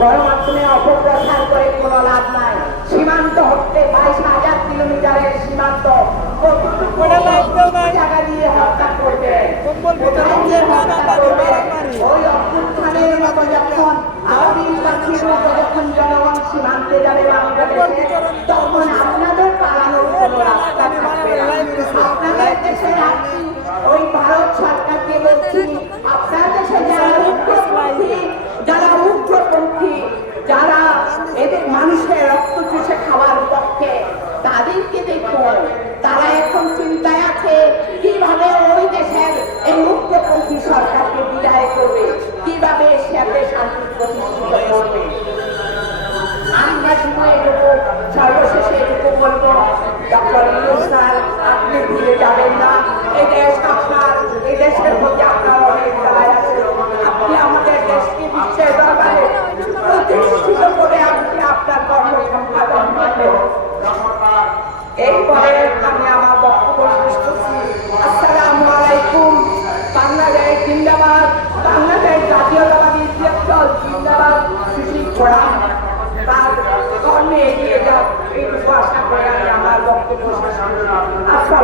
গণমাধ্যমে অপপ্রচার করে কোনো লাভ নাই। সীমান্ত হচ্ছে বাইশ হাজার কিলোমিটারের সীমান্ত। জায়গা দিয়ে হত্যা করবে? ওই অভ্যুত্থানের জনগণ সীমান্তে যাবে বাংলাদেশে এই আমি আমার বক্তব্য শেষ করছি। আসসালামু আলাইকুম। বাংলাদেশ জিন্দাবাদ। বাংলাদেশ জাতীয়তাবাদী দল জিন্দাবাদ। সুশীল ঘোড়া তার কর্মে এগিয়ে যাও। এই আশা করে আমি আমার বক্তব্য শেষ করছি।